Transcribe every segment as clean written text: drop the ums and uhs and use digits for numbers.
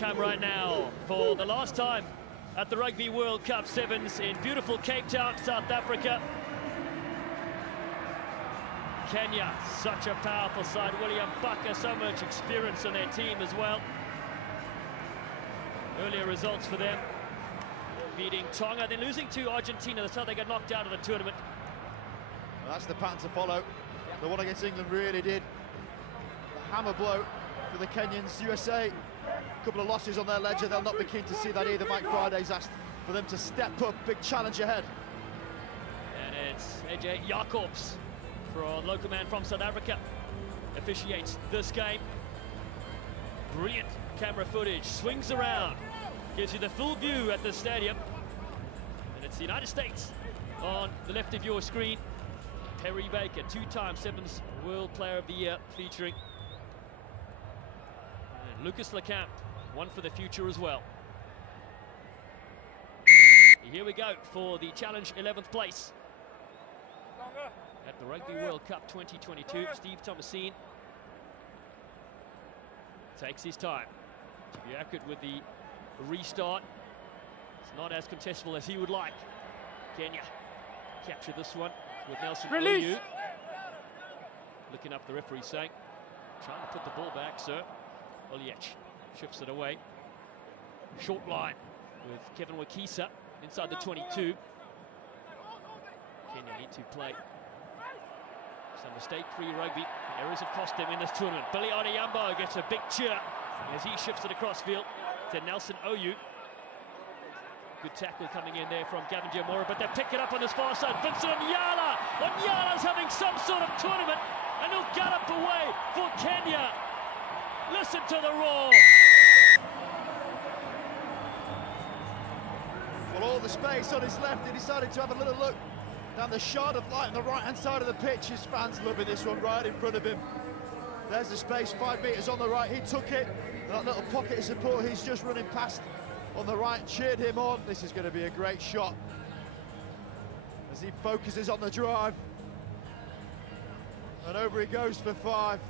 come right now for the last time at the Rugby World Cup Sevens in beautiful Cape Town, South Africa. Kenya, such a powerful side. William Bucker, so much experience on their team as well. Earlier results for them, beating Tonga, then losing to Argentina. That's how they got knocked out of the tournament. Well, that's the pattern to follow. The one against England really did. The hammer blow for the Kenyans. USA, a couple of losses on their ledger. They'll not be keen to see that either. Mike Friday's asked for them to step up. Big challenge ahead. And it's AJ Jacobs, local man from South Africa, officiates this game. Brilliant camera footage, swings around, gives you the full view at the stadium. And it's the United States on the left of your screen. Perry Baker, two-time Sevens World Player of the Year, featuring. And Lucas Lecamp, one for the future as well. Here we go for the challenge 11th place at the Rugby World Cup 2022. Steve Thomasine takes his time to be accurate with the restart. It's not as contestable as he would like. Kenya capture this one with Nelson Oyu. Looking up, the referee saying, trying to put the ball back, sir. Oliech shifts it away. Short line with Kevin Wakisa inside the 22. Kenya need to play some mistake-free rugby. Errors have cost them in this tournament. Billy Adeyambo gets a big cheer as he shifts it across field to Nelson Oyu. Good tackle coming in there from Gavin Giamora, but they pick it up on this far side. Vincent Onyala! Onyala's having some sort of tournament, and he'll gallop away for Kenya. Listen to the roar. Well, all the space on his left, he decided to have a little look down the shard of light on the right-hand side of the pitch. His fans loving this one right in front of him. There's the space, 5 metres on the right. He took it. That little pocket of support he's just running past on the right cheered him on. This is going to be a great shot as he focuses on the drive. And over he goes for 5.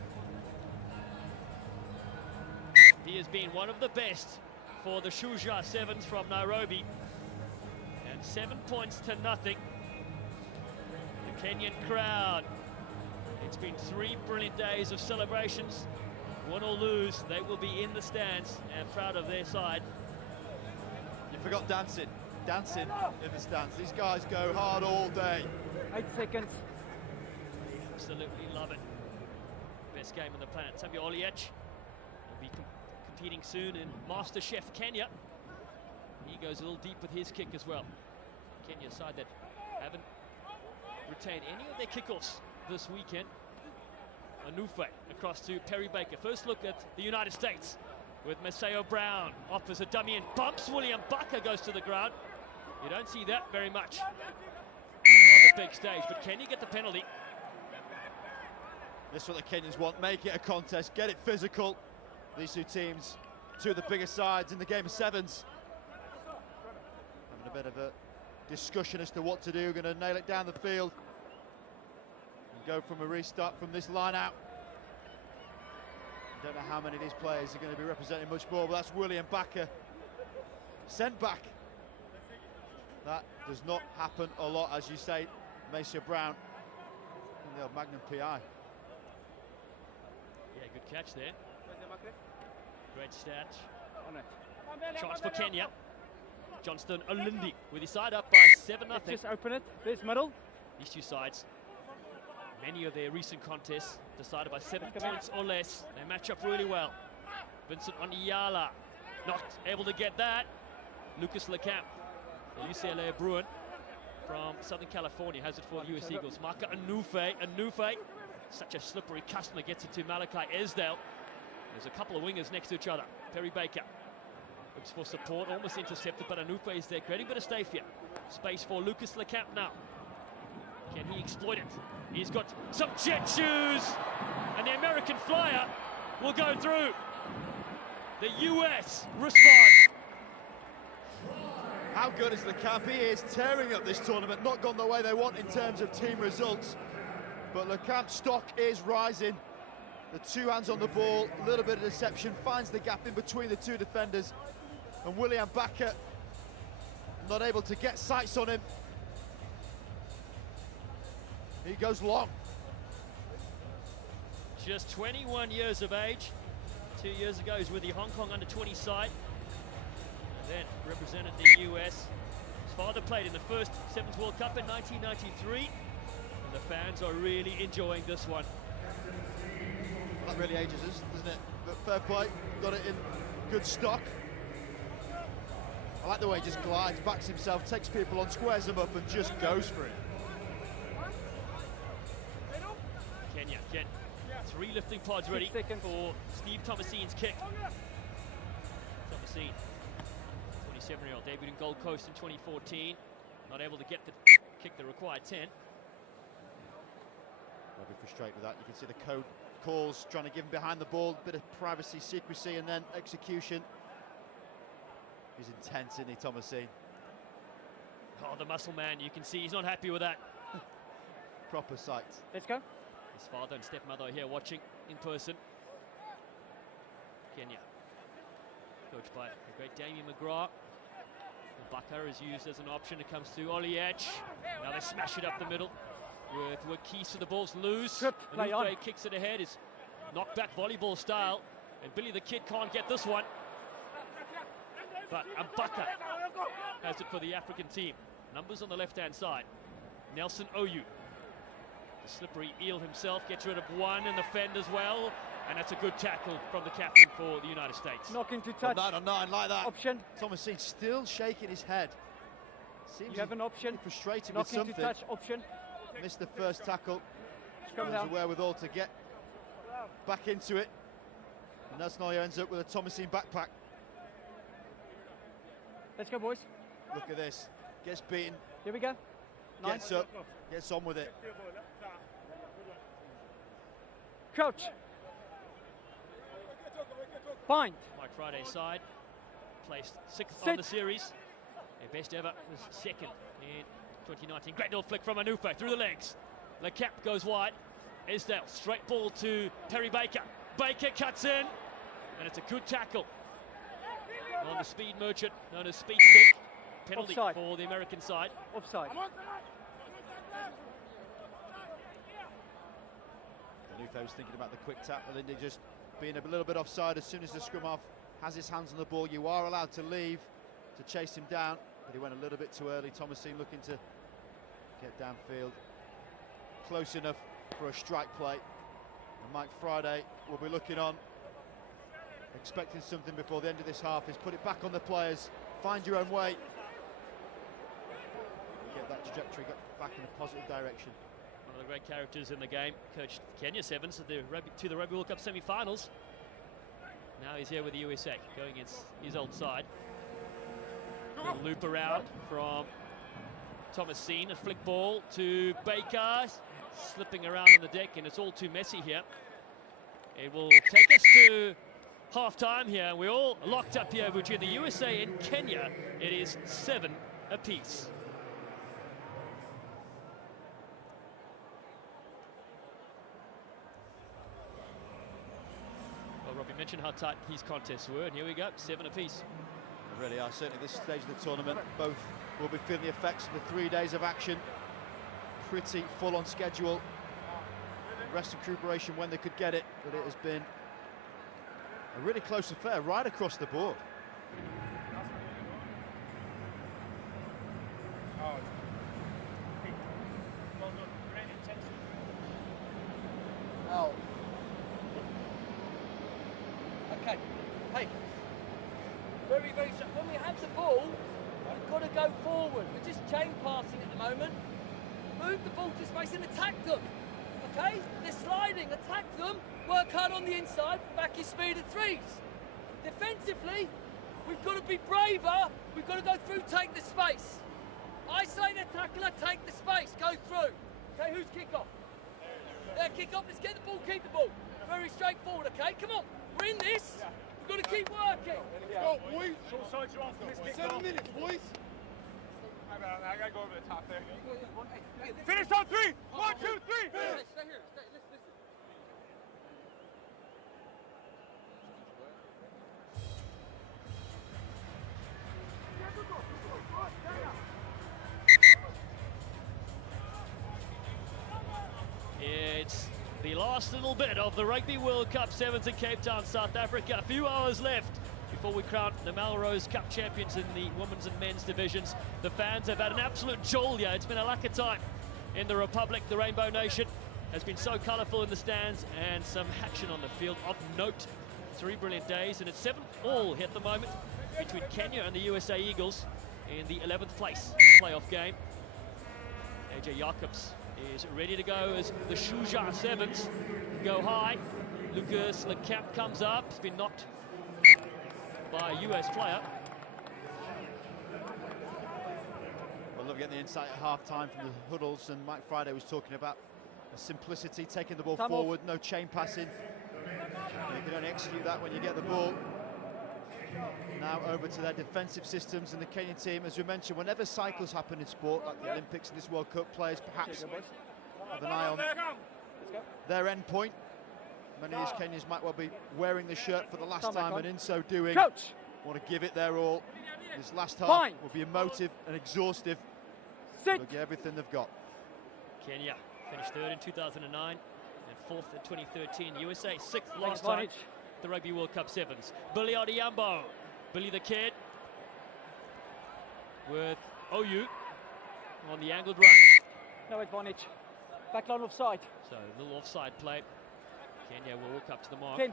He has been one of the best for the RWC7s from Nairobi. And 7 points to nothing. The Kenyan crowd. It's been 3 brilliant days of celebrations. Win or lose, they will be in the stands and proud of their side. You forgot dancing in the stands. These guys go hard all day. 8 seconds. They absolutely love it. Best game on the planet. Samuel Oliech will be competing soon in MasterChef Kenya. He goes a little deep with his kick as well. Kenya side that haven't retained any of their kickoffs this weekend. Anufe across to Perry Baker. First look at the United States with Maceo Brown. Offers a dummy and bumps. William Bucker goes to the ground. You don't see that very much on the big stage, but can you get the penalty? This is what the Kenyans want. Make it a contest. Get it physical. These two teams, two of the biggest sides in the game of sevens. Having a bit of a discussion as to what to do. Going to nail it down the field. Go from a restart from this line out. I don't know how many of these players are going to be representing much more, but that's William Bucker sent back. That does not happen a lot, as you say, Maceo Brown in the old Magnum PI. Yeah, good catch there. Great stat. Chance for Kenya. Johnston Olindi with his side up by 7-0. Just open it. There's middle. These two sides, many of their recent contests decided by 7 points or less. They match up really well. Vincent Onyala not able to get that. Lucas Lecamp, the UCLA Bruin from Southern California, has it for the US Eagles. Maka Anufe, such a slippery customer, gets it to Malachi Esdale. There's a couple of wingers next to each other. Perry Baker looks for support, almost intercepted, but Anufe is there, creating a bit of stay here. Space for Lucas Lecamp now. Can he exploit it? He's got some jet shoes, and the American flyer will go through. The US respond. How good is Lecamp? He is tearing up this tournament. Not gone the way they want in terms of team results, but Lecamp's stock is rising. The two hands on the ball, a little bit of deception, finds the gap in between the two defenders, and William Bakker not able to get sights on him. He goes long. Just 21 years of age. 2 years ago, he was with the Hong Kong under-20 side, and then represented the US. His father played in the first Sevens World Cup in 1993, and the fans are really enjoying this one. That really ages us, doesn't it? But fair play, got it in good stock. I like the way he just glides, backs himself, takes people on, squares them up, and just goes for it. Kenya get 3 lifting pods ready for Steve Thomasin's kick. Thomasin, 27-year-old, debuted in Gold Coast in 2014. Not able to get the kick the required 10. I'll be frustrated with that. You can see the code calls, trying to give him behind the ball, a bit of privacy, secrecy, and then execution. He's intense, isn't he, Thomasin? Oh, the muscle man, you can see he's not happy with that. Proper sight. Let's go. His father and stepmother are here watching in person. Kenya, coached by the great Damien McGrath. Bakker is used as an option. It comes to Oliech. Now they smash it up the middle with keys to the balls loose. Anufe kicks it ahead. Is knocked back volleyball style. And Billy the Kid can't get this one. But Bakker has it for the African team. Numbers on the left-hand side. Nelson Oyu. The slippery eel himself gets rid of one and the fend as well. And that's a good tackle from the captain for the United States. Knock into touch. 9 on 9 like that. Option. Thomasin still shaking his head. Seems You have an option. Frustrated Knock with something. into touch. Option. Missed the first tackle. Come Has down. the wherewithal to get back into it. And that's now ends up with a Thomasin backpack. Let's go, boys. Look at this. Gets beaten. Here we go. 9. Gets up. Gets on with it. Crouch. Bind. Mike Friday's side placed 6th on Sit. the series. Their best ever was 2nd in 2019. Great little flick from Anufe through the legs. The cap goes wide. Esdale, straight ball to Perry Baker. Baker cuts in, and it's a good tackle on the speed merchant known as Speed Stick. Penalty Offside. for the American side. Offside. Anufe was thinking about the quick tap, but Lindy just being a little bit offside. As soon as the scrum half has his hands on the ball, you are allowed to leave to chase him down, but he went a little bit too early. Thomasin looking to get downfield, close enough for a strike play. And Mike Friday will be looking on, expecting something before the end of this half. Is put it back on the players, find your own way, get that trajectory back in a positive direction. One of the great characters in the game, coached Kenya Sevens to the Rugby World Cup semi-finals. Now he's here with the USA, going against his old side. Little loop around from Thomasin, a flick ball to Baker, slipping around on the deck, and it's all too messy here. It will take us to half-time here, and we're all locked up here between the USA and Kenya. It is 7 apiece. Well, Robbie mentioned how tight these contests were, and here we go, 7 apiece. They really are, certainly this stage of the tournament. Both will be feeling the effects of the 3 days of action. Pretty full on schedule. Rest and recuperation when they could get it, but it has been a really close affair right across the board. Oh. Okay. Hey. Very, very short. When we have the ball, we've got to go forward. We're just chain passing at the moment. Move the ball to space and attack them. Okay? They're sliding. Attack them. Work hard on the inside. Back your speed at 3s. Defensively, we've got to be braver. We've got to go through, take the space. Isolate the tackler, take the space, go through. Okay, who's kick-off? Kick off, let's get the ball, keep the ball. Very straightforward, okay? Come on, we're in this. We've got to keep working. Let's go, boys. Short sides are off. 7 minutes, boys. I gotta go over the top there. Finish on 3. 1, 2, 3. Stay here, listen. the last little bit of the Rugby World Cup Sevens in Cape Town, South Africa. A few hours left before we crown the Melrose Cup champions in the women's and men's divisions. The fans have had an absolute jolt here. It's been a lacquer time in the Republic. The Rainbow Nation has been so colourful in the stands, and some action on the field of note. 3 brilliant days, and it's 7-all here at the moment between Kenya and the USA Eagles in the 11th place playoff game. AJ Jacobs is ready to go as the RWC7s go high. Lucas Lecamp comes up. He's been knocked by a US player. Well, love getting the insight at half-time from the huddles, and Mike Friday was talking about simplicity, taking the ball forward, no chain passing. You can only execute that when you get the ball. Now over to their defensive systems, and the Kenyan team, as we mentioned, whenever cycles happen in sport, like the Olympics and this World Cup, players perhaps have an eye on their end point. Many of these Kenyans might well be wearing the shirt for the last time, and in so doing, Coach, want to give it their all. This last half Fine. will be emotive and exhaustive. sit. They'll get everything they've got. Kenya finished 3rd in 2009 and 4th in 2013. USA 6th Thanks, last time. Vonage. The Rugby World Cup Sevens. Billy Odhiambo, Billy the Kid, with OU on the angled run. No advantage. Backline offside. So a little offside play. Kenya will walk up to the mark. 10.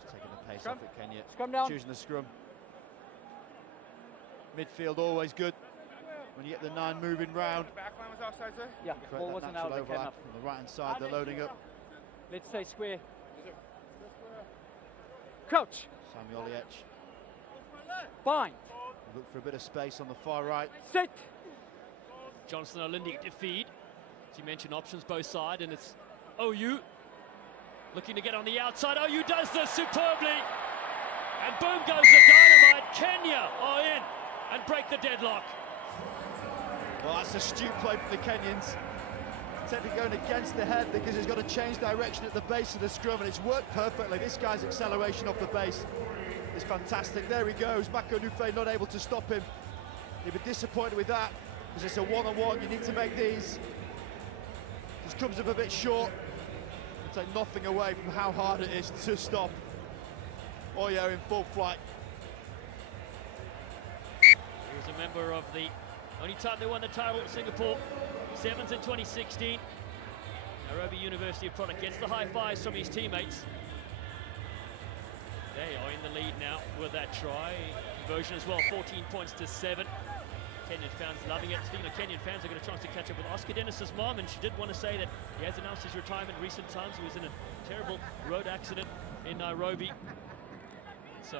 Just taking the pace Scrum. off at Kenya. Scrum down. Choosing the scrum. Midfield always good when you get the 9 moving round. Backline was offside, sir? Yeah, Create ball that wasn't natural out. They came overlap up. on the right hand side. They're loading up. Let's stay square. Crouch. Samuel Oliech. Bind. Look for a bit of space on the far right. Sit. Johnson Olindi to feed. As you mentioned, options both sides, and it's OU looking to get on the outside. OU does this superbly, and boom goes the dynamite. Kenya are in and break the deadlock. Well, that's astute play for the Kenyans. Technically going against the head because he's got to change direction at the base of the scrum, and it's worked perfectly. This guy's acceleration off the base is fantastic. There he goes. Mako Nufe not able to stop him. He'd be disappointed with that because it's a one-on-one. You need to make these. Just comes up a bit short. It'll take nothing away from how hard it is to stop Oyo in full flight. He was a member of the only time they won the title at Singapore, Sevens in 2016. Nairobi University of Product gets the high fives from his teammates. They are in the lead now with that try. Conversion as well, 14 points to 7. Kenyan fans loving it. Speaking of Kenyan fans, I got a chance to catch up with Oscar Dennis's mom, and she did want to say that he has announced his retirement in recent times. He was in a terrible road accident in Nairobi. So,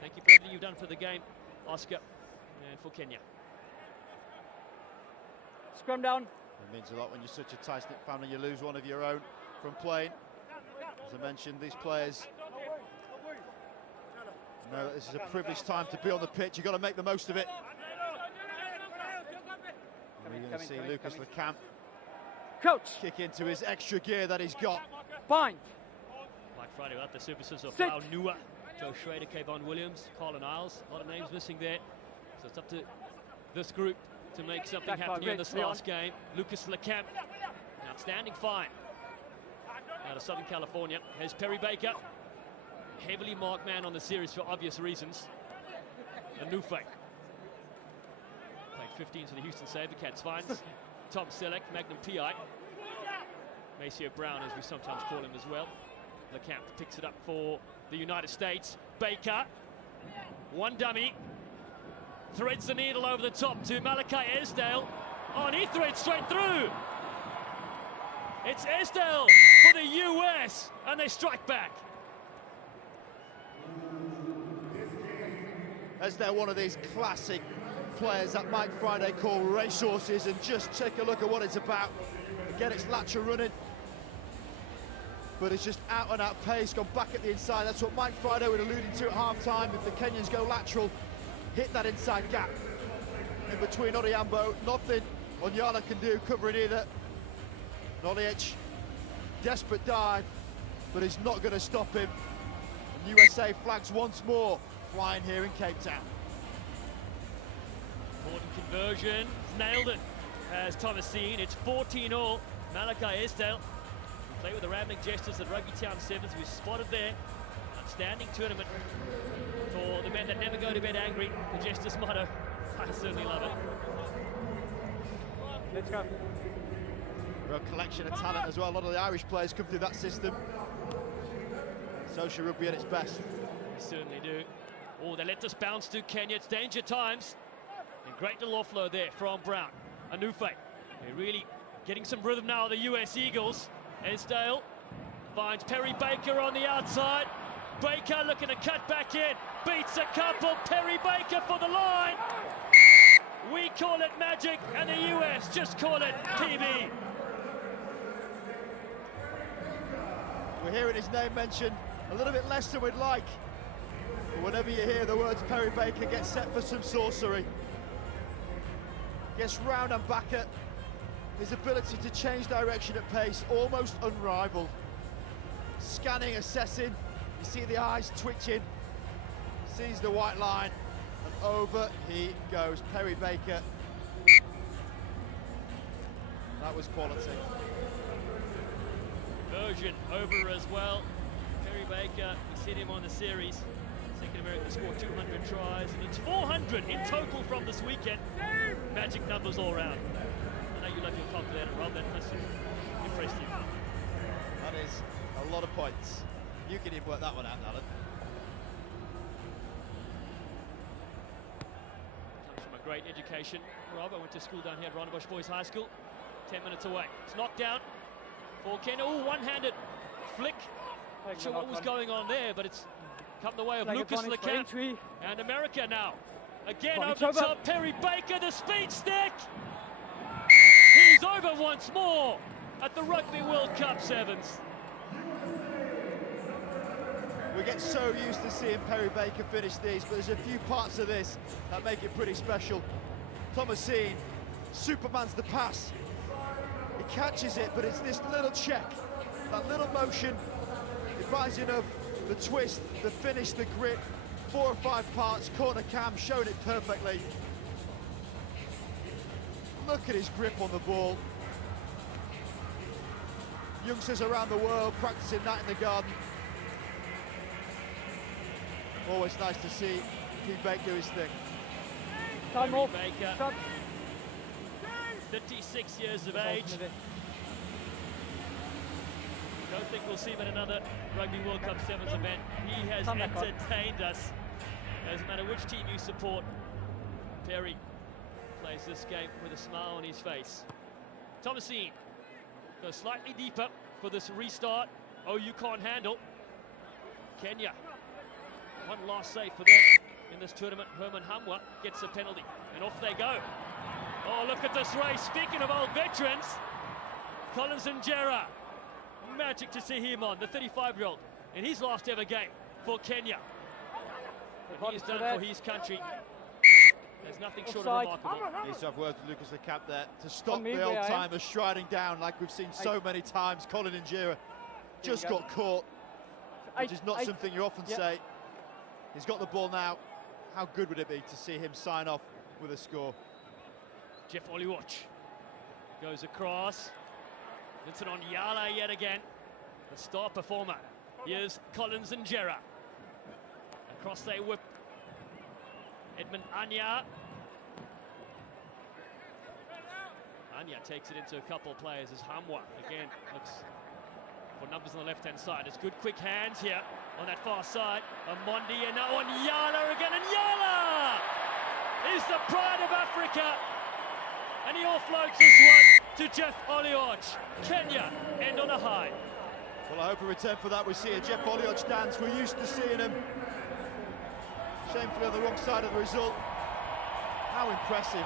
thank you for everything you've done for the game, Oscar, and for Kenya. Scrum down. It means a lot when you're such a tight-knit family. You lose one of your own from playing. As I mentioned, these players know that this is a privileged time to be on the pitch. You've got to make the most of it. We're going to see Lucas Lecamp Coach. kick into his extra gear that he's got. Bind. Mike Friday without the services of Sit. Lau Nua, Joe Schrader, Kayvon Williams, Colin Isles. A lot of names missing there. So it's up to this group to make something Back happen by here in Red, this Leon. last game. Lucas Lecamp, an outstanding find out of Southern California. Here's Perry Baker, heavily marked man on the series for obvious reasons. And Nufe played 15s for the Houston SaberCats. Finds Tom Selleck, Magnum PI. Maceo Brown, as we sometimes call him as well. Lecamp picks it up for the United States. Baker, one dummy. Threads the needle over the top to Malachi Esdale. Oh, and he threads straight through. It's Esdale for the US, and they strike back. As they're one of these classic players that Mike Friday call racehorses, and just take a look at what it's about. Again, it's lateral running, but it's just out and out pace, gone back at the inside. That's what Mike Friday was alluding to at half-time. If the Kenyans go lateral, hit that inside gap in between Odhiambo. Nothing Onyala can do covering either. Oliech, desperate dive, but he's not going to stop him. And USA flags once more, flying here in Cape Town. Important conversion, nailed it has Thomasine. It's 14-all. Malachi Esdale, who played with the Rambling Jesters at RWC7s, who's spotted there. Outstanding tournament for the men that never go to bed angry. The Jesters motto. I certainly love it. Let's go. Real collection of talent as well. A lot of the Irish players come through that system. Social rugby at its best. They certainly do. Oh, they let this bounce to Kenya. It's danger times. And great little offload there from Brown. Anufe. They're really getting some rhythm now, the US Eagles. Esdale finds Perry Baker on the outside. Baker looking to cut back in. Beats a couple. Perry Baker for the line. We call it magic, and the US just call it PB. We're hearing his name mentioned a little bit less than we'd like. But whenever you hear the words Perry Baker, get set for some sorcery. Gets round and back at his ability to change direction at pace, almost unrivaled. Scanning, assessing, you see the eyes twitching, sees the white line, and over he goes. Perry Baker. That was quality. Version over as well. Perry Baker, we've seen him on the series. Second American scored 200 tries, and it's 400 in total from this weekend. Magic numbers all round. I know you love your calculator, Rob. That must have impressed you. That is a lot of points. You can even work that one out, Alan. Comes from a great education. Rob, I went to school down here at Rondebosch Boys High School. 10 minutes away. It's knocked down for Kenya. Oh, one-handed flick. Not sure what was going on there, but it's come the way of Lucas Lecant. And America now. Again over the top, Perry Baker, the speed stick. He's over once more at the Rugby World Cup Sevens. We get so used to seeing Perry Baker finish these, but there's a few parts of this that make it pretty special. Thomasine, Superman's the pass. He catches it, but it's this little check, that little motion. It buys enough, the twist, the finish, the grip, 4 or 5 parts, corner cam, showing it perfectly. Look at his grip on the ball. Youngsters around the world practicing that in the garden. Always nice to see Pete Baker do his thing. Time off. Baker, Stop. 36 years of age. Don't think we'll see him at another Rugby World Cup Sevens event. He has entertained us. Doesn't matter which team you support. Perry plays this game with a smile on his face. Thomasine goes slightly deeper for this restart. Oh, you can't handle. Kenya. One last save for them in this tournament. Herman Hamwa gets a penalty, and off they go. Oh, look at this race. Speaking of old veterans, Collins and Jera. Magic to see him on, the 35-year-old, in his last ever game for Kenya. What he's done for his country, there's nothing short of remarkable. Needs to have words with Lucas Lecant there to stop the old-timer striding down like we've seen so many times. Colin and Jera just got caught, which is not something you often say. He's got the ball now. How good would it be to see him sign off with a score? Jeff Oliwatch goes across. Vincent Onyala yet again, the star performer. Here's Collins and Jera. Across they whip. Edmund Anya. Anya takes it into a couple of players as Hamwa again looks for numbers on the left-hand side. It's good quick hands here on that far side. Amondi and now Onyala again. Onyala is the pride of Africa. And he offloads this one to Jeff Oliwatch. Kenya end on a high. Well, I hope in return for that we see a Jeff Oliwatch dance. We're used to seeing him shamefully on the wrong side of the result. How impressive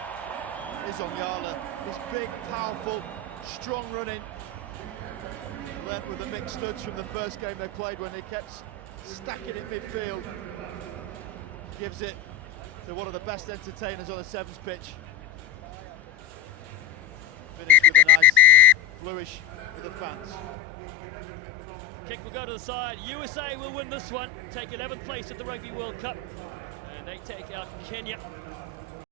is Onyala. He's big, powerful, strong running. Learned with the mixed studs from the first game they played when they kept stacking in midfield. Gives it to one of the best entertainers on a sevens pitch. Finished with a nice flourish for the fans. Kick will go to the side. USA will win this one, take 11th place at the Rugby World Cup, and they take out Kenya.